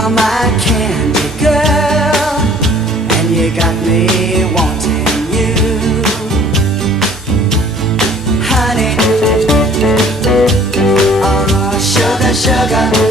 are my candy girl, and you got me wanting you. Honey, oh sugar, sugar.